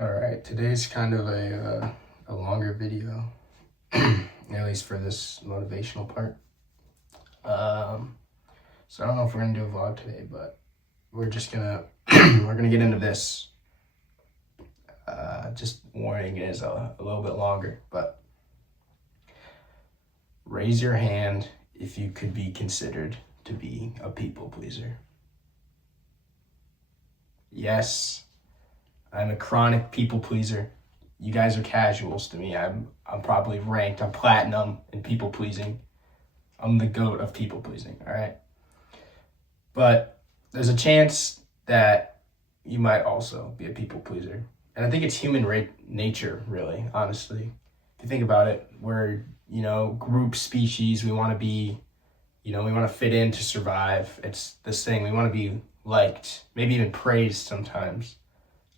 All right, today's kind of a longer video, at least for this motivational part. So I don't know if we're gonna do a vlog today, but we're just gonna we're gonna get into this. Just warning, it is a little bit longer, but raise your hand if you could be considered to be a people pleaser. Yes, I'm a chronic people pleaser. You guys are casuals to me. I'm probably ranked. I'm platinum in people pleasing. I'm the GOAT of people pleasing. All right, but there's a chance that you might also be a people pleaser, and I think it's human nature, really, honestly. If you think about it, we're group species. We want to be, we want to fit in to survive. It's this thing. We want to be liked, maybe even praised sometimes.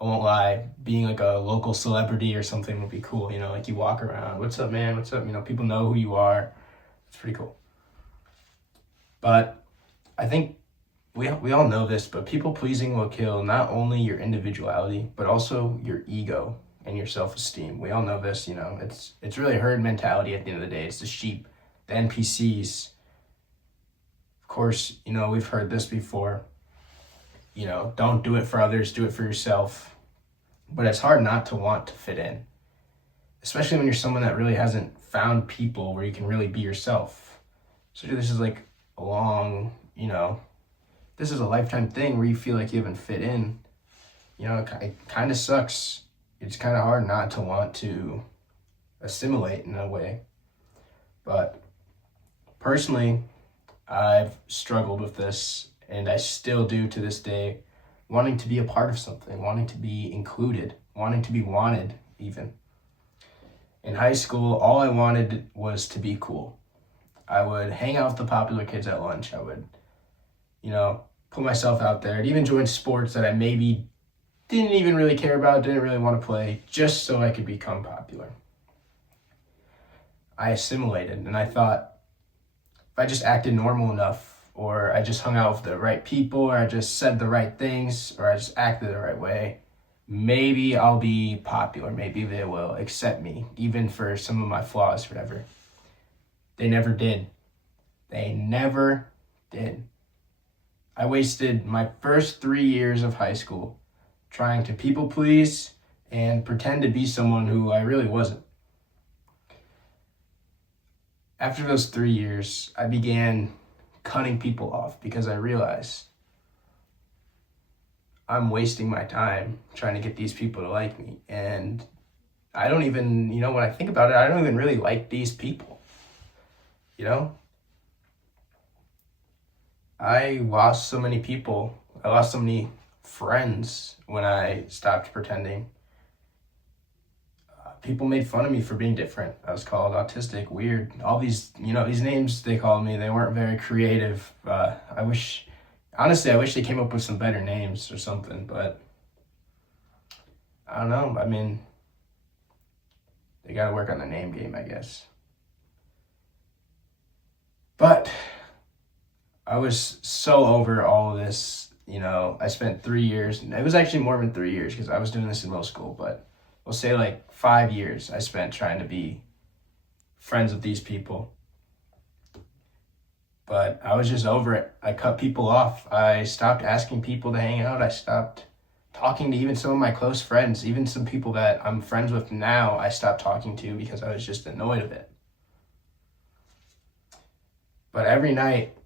I won't lie, being like a local celebrity or something would be cool. Like you walk around, what's up, man? What's up? People know who you are. It's pretty cool. But I think we all know this, but people pleasing will kill not only your individuality, but also your ego and your self-esteem. We all know this, it's really a herd mentality at the end of the day. It's the sheep, the NPCs. Of course, we've heard this before. Don't do it for others, do it for yourself. But it's hard not to want to fit in, especially when you're someone that really hasn't found people where you can really be yourself. So this is like a long, this is a lifetime thing where you feel like you haven't fit in. It kind of sucks. It's kind of hard not to want to assimilate in a way. But personally, I've struggled with this, and I still do to this day, wanting to be a part of something, wanting to be included, wanting to be wanted even. In high school, all I wanted was to be cool. I would hang out with the popular kids at lunch. I would, put myself out there. I'd even join sports that I maybe didn't even really care about, didn't really want to play, just so I could become popular. I assimilated, and I thought if I just acted normal enough, or I just hung out with the right people, or I just said the right things, or I just acted the right way, maybe I'll be popular. Maybe they will accept me, even for some of my flaws, whatever. They never did. They never did. I wasted my first 3 years of high school trying to people please and pretend to be someone who I really wasn't. After those 3 years, I began cutting people off because I realized I'm wasting my time trying to get these people to like me. And I don't even, when I think about it, I don't even really like these people. I lost so many people. I lost so many friends when I stopped pretending. People made fun of me for being different. I was called autistic, weird. All these, these names they called me, they weren't very creative. Honestly, I wish they came up with some better names or something, but I don't know. I mean, they got to work on the name game, I guess. But I was so over all of this. I spent 3 years, and it was actually more than 3 years because I was doing this in middle school, but we'll say like 5 years I spent trying to be friends with these people. But I was just over it. I cut people off. I stopped asking people to hang out. I stopped talking to even some of my close friends, even some people that I'm friends with now, I stopped talking to because I was just annoyed of it. But every night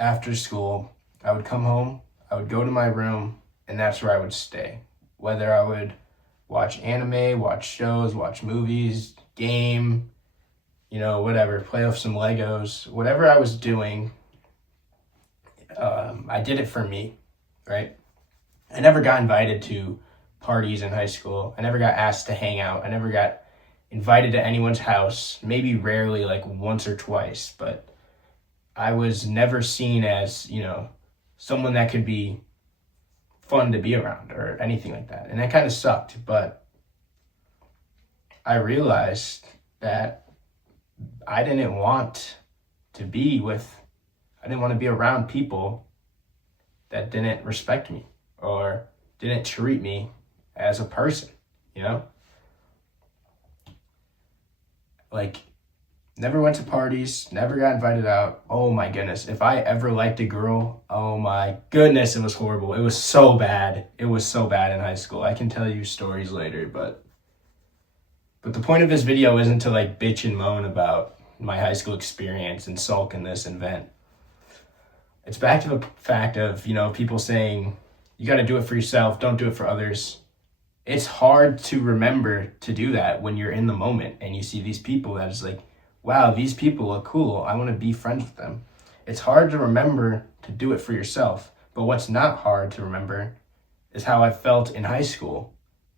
after school, I would come home, I would go to my room, and that's where I would stay. Whether I would watch anime, watch shows, watch movies, game, whatever, play with some Legos, whatever I was doing, I did it for me, right? I never got invited to parties in high school. I never got asked to hang out. I never got invited to anyone's house, maybe rarely, like once or twice, but I was never seen as, someone that could be fun to be around or anything like that. And that kind of sucked, but I realized that I didn't want to be around people that didn't respect me or didn't treat me as a person, you know? Like, never went to parties, never got invited out. Oh my goodness. If I ever liked a girl, oh my goodness, it was horrible. It was so bad. It was so bad in high school. I can tell you stories later, but the point of this video isn't to like bitch and moan about my high school experience and sulk in this and vent. It's back to the fact of, you know, people saying you got to do it for yourself, don't do it for others. It's hard to remember to do that when you're in the moment and you see these people that is like, wow, these people look cool. I want to be friends with them. It's hard to remember to do it for yourself. But what's not hard to remember is how I felt in high school,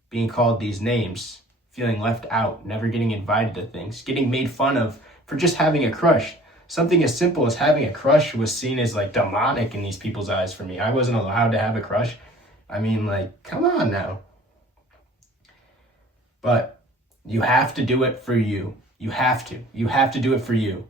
being called these names, feeling left out, never getting invited to things, getting made fun of for just having a crush. Something as simple as having a crush was seen as like demonic in these people's eyes for me. I wasn't allowed to have a crush. I mean, like, come on now. But you have to do it for you. You have to. You have to do it for you.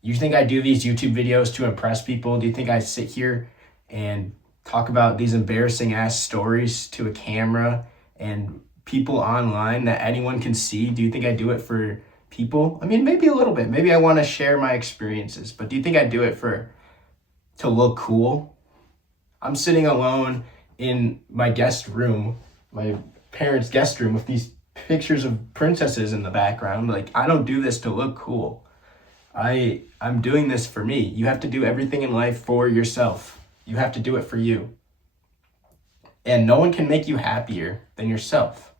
You think I do these YouTube videos to impress people? Do you think I sit here and talk about these embarrassing ass stories to a camera and people online that anyone can see? Do you think I do it for people? I mean, maybe a little bit. Maybe I want to share my experiences, but do you think I do it to look cool? I'm sitting alone in my guest room, my parents' guest room, with these pictures of princesses in the background. Like, I don't do this to look cool. I'm doing this for me. You have to do everything in life for yourself. You have to do it for you. And no one can make you happier than yourself.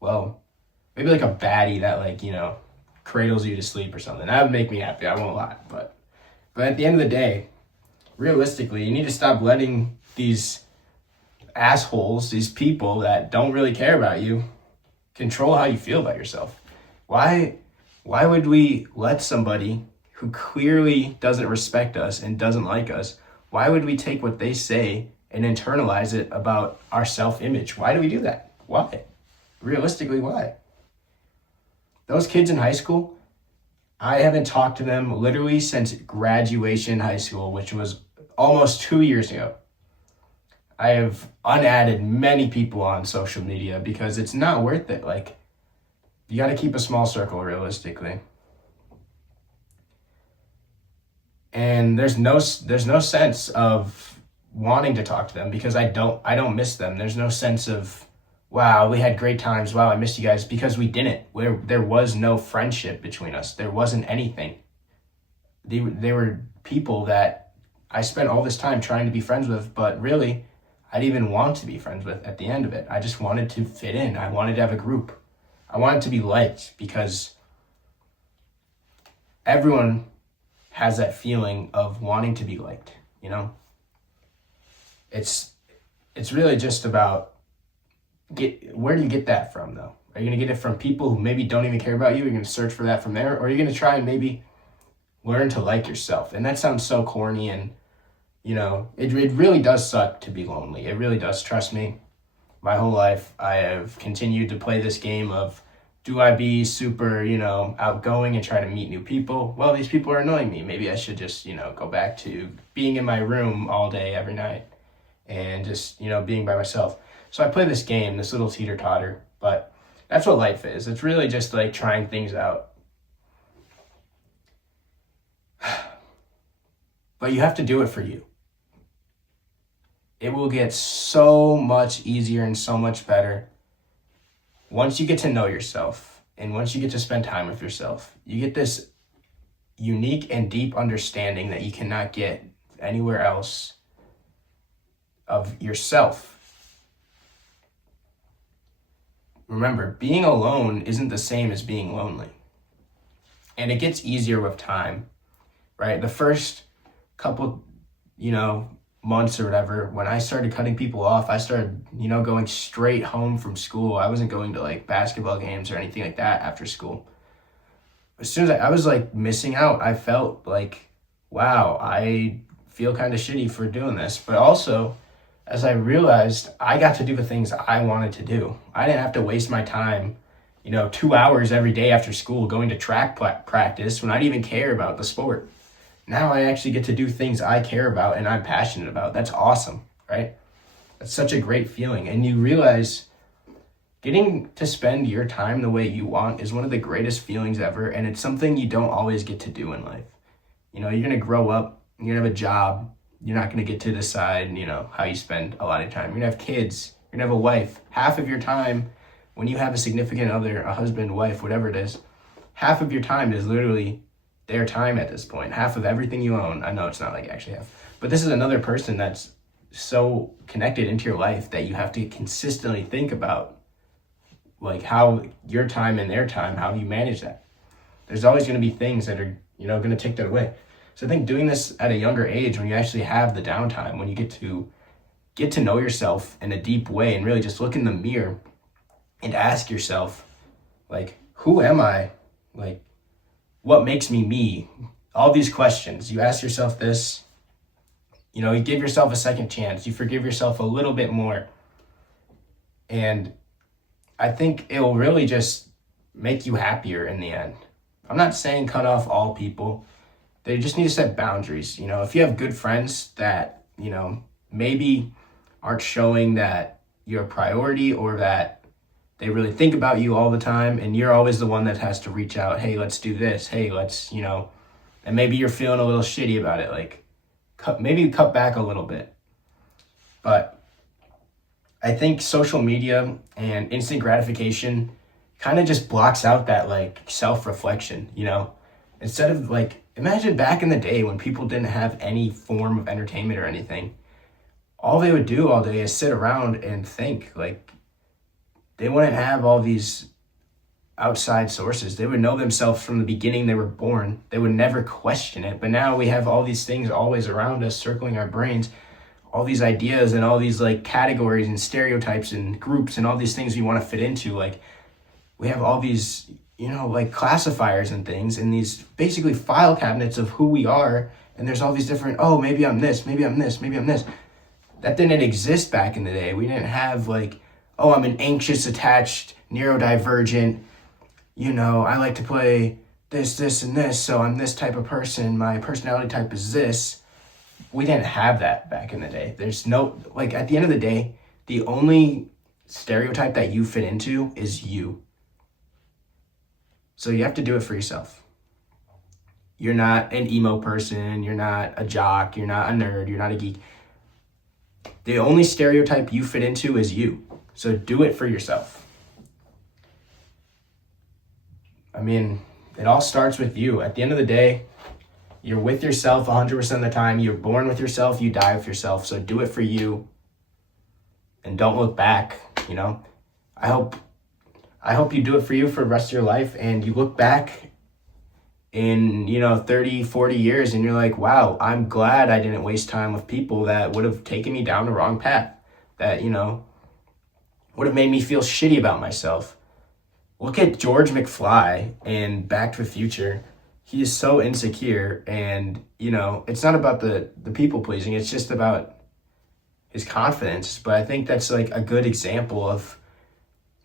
Well, maybe like a baddie that, like, you know, cradles you to sleep or something. That would make me happy, I won't lie. But at the end of the day, realistically, you need to stop letting these assholes, these people that don't really care about you, control how you feel about yourself. Why would we let somebody who clearly doesn't respect us and doesn't like us, why would we take what they say and internalize it about our self-image? Why do we do that? Why? Realistically, why? Those kids in high school, I haven't talked to them literally since graduation high school, which was almost 2 years ago. I have unadded many people on social media because it's not worth it. Like, you got to keep a small circle realistically. And there's no sense of wanting to talk to them because I don't miss them. There's no sense of, wow, we had great times. Wow, I missed you guys, because we didn't. There was no friendship between us. There wasn't anything. They were people that I spent all this time trying to be friends with, but really, I didn't even want to be friends with at the end of it. I just wanted to fit in. I wanted to have a group. I wanted to be liked because everyone has that feeling of wanting to be liked, you know? It's really just about where do you get that from, though? Are you going to get it from people who maybe don't even care about you? Are you going to search for that from there? Or are you going to try and maybe learn to like yourself? And that sounds so corny, and, you know, it really does suck to be lonely. It really does. Trust me. My whole life, I have continued to play this game of, do I be super, you know, outgoing and try to meet new people? Well, these people are annoying me. Maybe I should just, you know, go back to being in my room all day, every night, and just, you know, being by myself. So I play this game, this little teeter-totter, but that's what life is. It's really just like trying things out. But you have to do it for you. It will get so much easier and so much better once you get to know yourself, and once you get to spend time with yourself. You get this unique and deep understanding that you cannot get anywhere else of yourself. Remember, being alone isn't the same as being lonely. And it gets easier with time, right? The first couple, you know, months or whatever, when I started cutting people off, I started, you know, going straight home from school. I wasn't going to like basketball games or anything like that after school. As soon as I was like missing out, I felt like, wow, I feel kind of shitty for doing this. But also, as I realized, I got to do the things I wanted to do. I didn't have to waste my time, you know, 2 hours every day after school going to track practice when I didn't even care about the sport. Now I actually get to do things I care about and I'm passionate about. That's awesome, right? That's such a great feeling. And you realize Getting to spend your time the way you want is one of the greatest feelings ever, and it's something you don't always get to do in life. You know, you're going to grow up, you're going to have a job, you're not going to get to decide, how you spend a lot of time. You're going to have kids, you're going to have a wife. Half of your time, when you have a significant other, a husband, wife, whatever it is, half of your time is literally their time at this point. Half of everything you own. I know it's not like actually half, but this is another person that's so connected into your life that you have to consistently think about like how your time and their time, how you manage that. There's always going to be things that are, going to take that away. So I think doing this at a younger age, when you actually have the downtime, when you get to know yourself in a deep way and really just look in the mirror and ask yourself, like, who am I? Like, what makes me me? All these questions. You ask yourself this, you give yourself a second chance. You forgive yourself a little bit more. And I think it will really just make you happier in the end. I'm not saying cut off all people. They just need to set boundaries. If you have good friends that, maybe aren't showing that you're a priority or that they really think about you all the time and you're always the one that has to reach out, hey, let's do this. Hey, let's, and maybe you're feeling a little shitty about it. Like, maybe cut back a little bit. But I think social media and instant gratification kind of just blocks out that like self-reflection, instead of like, imagine back in the day when people didn't have any form of entertainment or anything. All they would do all day is sit around and think. Like, they wouldn't have all these outside sources. They would know themselves from the beginning they were born. They would never question it. But now we have all these things always around us circling our brains, all these ideas and all these like categories and stereotypes and groups and all these things we want to fit into. Like, we have all these, like classifiers and things and these basically file cabinets of who we are. And there's all these different, oh, maybe I'm this, maybe I'm this, maybe I'm this. That didn't exist back in the day. We didn't have like, oh, I'm an anxious, attached, neurodivergent, I like to play this, and this. So I'm this type of person. My personality type is this. We didn't have that back in the day. There's no, like, at the end of the day, the only stereotype that you fit into is you. So you have to do it for yourself. You're not an emo person. You're not a jock. You're not a nerd. You're not a geek. The only stereotype you fit into is you. So do it for yourself. I mean, it all starts with you. At the end of the day, you're with yourself 100% of the time. You're born with yourself. You die with yourself. So do it for you. And don't look back, I hope you do it for you for the rest of your life. And you look back in, 30, 40 years and you're like, wow, I'm glad I didn't waste time with people that would have taken me down the wrong path. That, would have made me feel shitty about myself. Look at George McFly in Back to the Future. He is so insecure, and it's not about the people pleasing, it's just about his confidence. But I think that's like a good example of,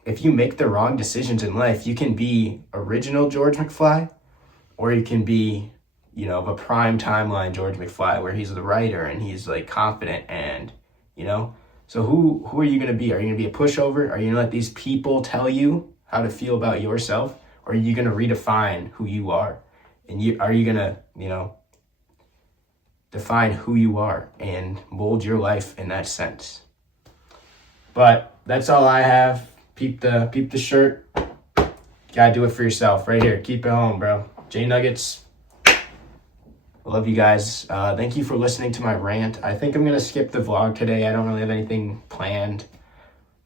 if you make the wrong decisions in life, you can be original George McFly, or you can be, a prime timeline George McFly where he's the writer and he's like confident and, so who are you going to be? Are you going to be a pushover? Are you going to let these people tell you how to feel about yourself? Or are you going to redefine who you are? And are you going to, define who you are and mold your life in that sense? But that's all I have. Peep the shirt. Gotta do it for yourself right here. Keep it home, bro. J Nuggets. I love you guys. Thank you for listening to my rant. I think I'm going to skip the vlog today. I don't really have anything planned.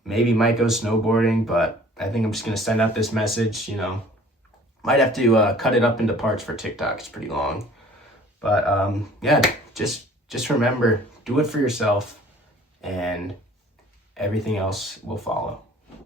Maybe might go snowboarding, but I think I'm just going to send out this message, Might have to cut it up into parts for TikTok. It's pretty long. But yeah, just remember, do it for yourself and everything else will follow.